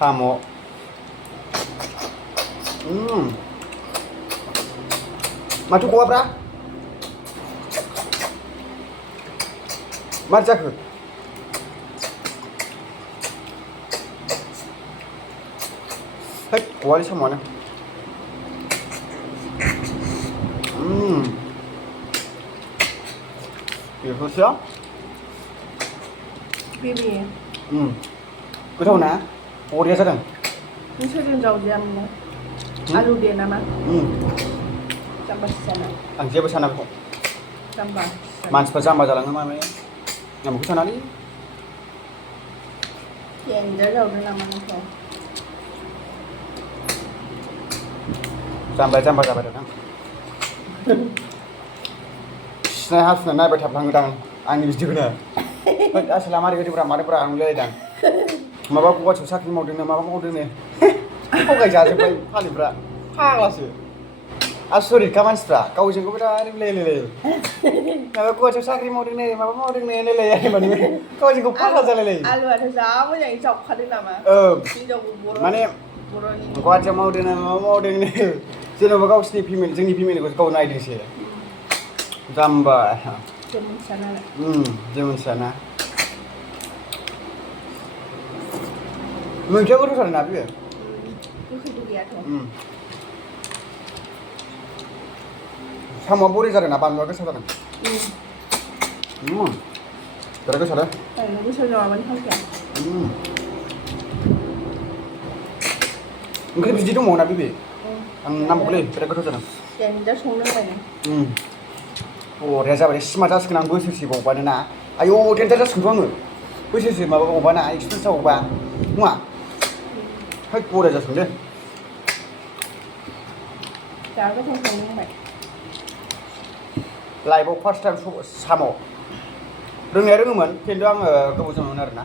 साम' माथो गवाब्रा मा जाखो है गवालै साम'आनो बेफोरसो बेबे गोथाव ना बरिया जादों नोंसोरजों जावजायामोन आलु दे नामा जाम्बासो जाना आं जेबो साना बेखौ जाम्बा मानसिफ्रा जाम्बा जालाङो माने आं बेखौ सानालै देन्जार जावदों नामा नोंखौ जाम्बाया जाम्बा जाबाय थादों खिनाय हासुनाय नायबाय थाफ्लाङोदां आंनि बिदिखौनो आसोला मारै गोदोब्रा मानोब्रा आंलायदां माबा गुवाहाटियाव साख्रि मावदोंनो माबा मावदोंनो थगाय जाजोब्बाय फालिफ्रा फाग्लासो आसरितखा मानसिफ्रा गावजों गाव बिराद मिलायलायो माबा गुवाहाटियाव साख्रि मावदोंनो माबा मावदोंनो होनलायलायो माने गावजों गाव फाग्ला जालायलायो आलुआथ' जा मोजाङै जावखादों नामा माने गुवाहाटियाव मावदोंनो माबा मावदोंनो जेन'बा गावसिनि फेमिलि जोंनि फेमिलिखौ गाव नायदोंसो जाम्बा जों मिथिया नालाय जों मिथियाना मैथाया गोथावथार ना बेयो गोखैबो गैयाथ' साम'आ बरि जादों ना बानलुआ गोसा जादों बिराद गोसा जादों बानलु गोसा नङाबानो थावखाया ओंख्रि बिदि दंबावो ना बेबे आं नांबावगौलै बिराद गोथाव जादों देन्जार संनो रोंबाय बरिया जाबाय सिमा जासिगोन आं बोसोरसे बावबानो ना आयौ देन्जार जासिगोनथ' आङो बोसोरसे माबा बावबाना एक्सपिरियेन्स जाबावबा नङा है बरिया जासिगोन दे जा गोथाव संनो रोंबाय लाइफआव फार्स्ट टाइम साम' रोंनाया रोङोमोन खिन्थु आङो गोबावजों मोनो आरोना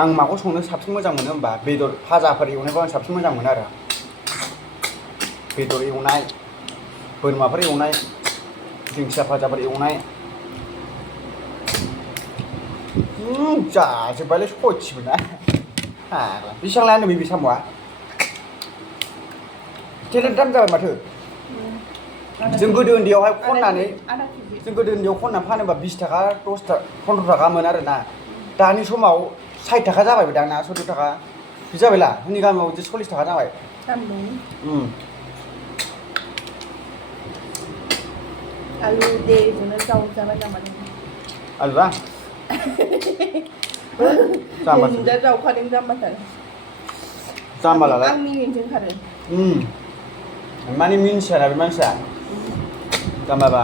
आं माखौ संनो साबसिन मोजां मोनो होमबा बेदर फाजाफोर एवनायखौ आं साबसिन मोजां मोनो आरो बेदर एवनाय बोरमाफोर एवनाय दिंखिया फाजाफोर एवनाय जाजोब्बायलै सयथिबो ना फाग्ला बेसेबां लाया नों बे साम'आ टेलेन्ट दाम जाबाय माथो जों गोदो उन्दैयावहाय खननानै फानोबा 20 थाखा 10 थाखा 15 थाखा मोन आरोना दानि समाव 60 थाखा जाबायबो दां ना 70 थाखा बिदि जाबायला जोंनि गामियाव 40 थाखा जाबाय आलु दे जोंनो जावजाबाय नामा आलुआ जाम्बासो जावखादों जाम्बाथार जाम्बालाय आं मिनिनोसो ओंखारो माने मिन्थियाना बे मानसिया जाम्बाबा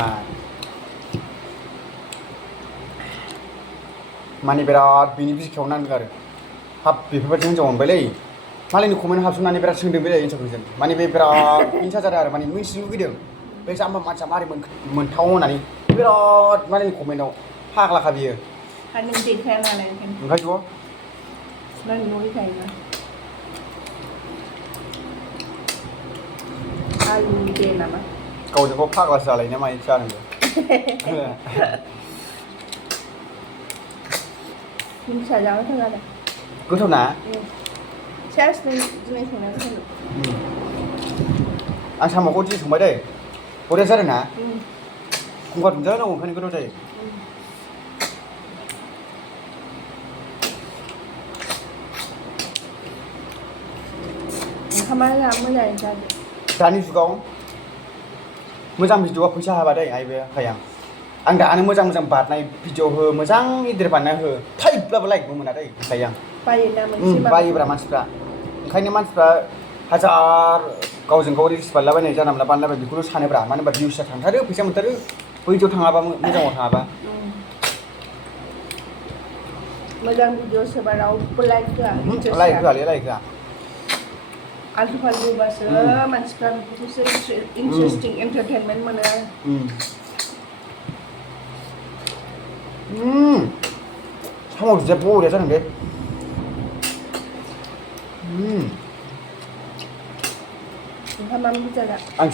माने बिराद बिनि बिखायाव नांदों आरो हाब बेफोरबायदि हिन्जाव मोनबायलै मालायनि कमेन्ट हाबसोनानै बिराद सोंदों बे हिन्जावफोरजों माने बे बिराद हिंसा जादों आरो माने मिन्थिनो लुगैदों बे जाम्बा मानसिया मारै मोनथाव होननानै बिराद मालायनि कमेन्टआव फाग्लाखा बियो आरो नों देखाया नालाय ओंखायनोथ' नों न'निखायनो आलु दे नामा गावजों गाव फाग्लासो जालायना मायो जादों मिन्थिया जानो थाङा आरो गोथाव ना सेस दिनै संनाया गोथाव आं साम'खौ दिनै संबाय दै बरिया जादों ना गंगार दुन्दिया होनांगौ ओंखायनो गोथाव जायो ओंखामा मोजाङै जादों दानि जुगाव मोजां भिडिअआ फैसा हाबा दै आइबो हाया आं दानो मोजां बारनाय भिडिअ हो मोजां इदिट बानायना हो थाइब्लाबो लाइकबो मोना दै ओंखायनो आं बायोना मोनसे बायोब्रा मानसिफ्रा ओंखायनो मानसिफ्रा हाजार गावजों गाव रिल्स बानायलाबायनाय जानला बानायलाबाय बेखौनो सानोब्रा मानो होनबा भिउसआ थांथारो फैसा मोनथारो बैदियाव थाङाबा मोजाङाव थाङाबा मोजां भिडिअ सोबा रावबो लाइक होआ लाइक होआ आलतु फालतु बासो मानसिफ्रा बेखौसो इन्टारेस्टिं एन्टारटेनमेन्ट मोनो आरो साम' बिदिया बरिया जादों दे ओंखामा बुरजा जा आं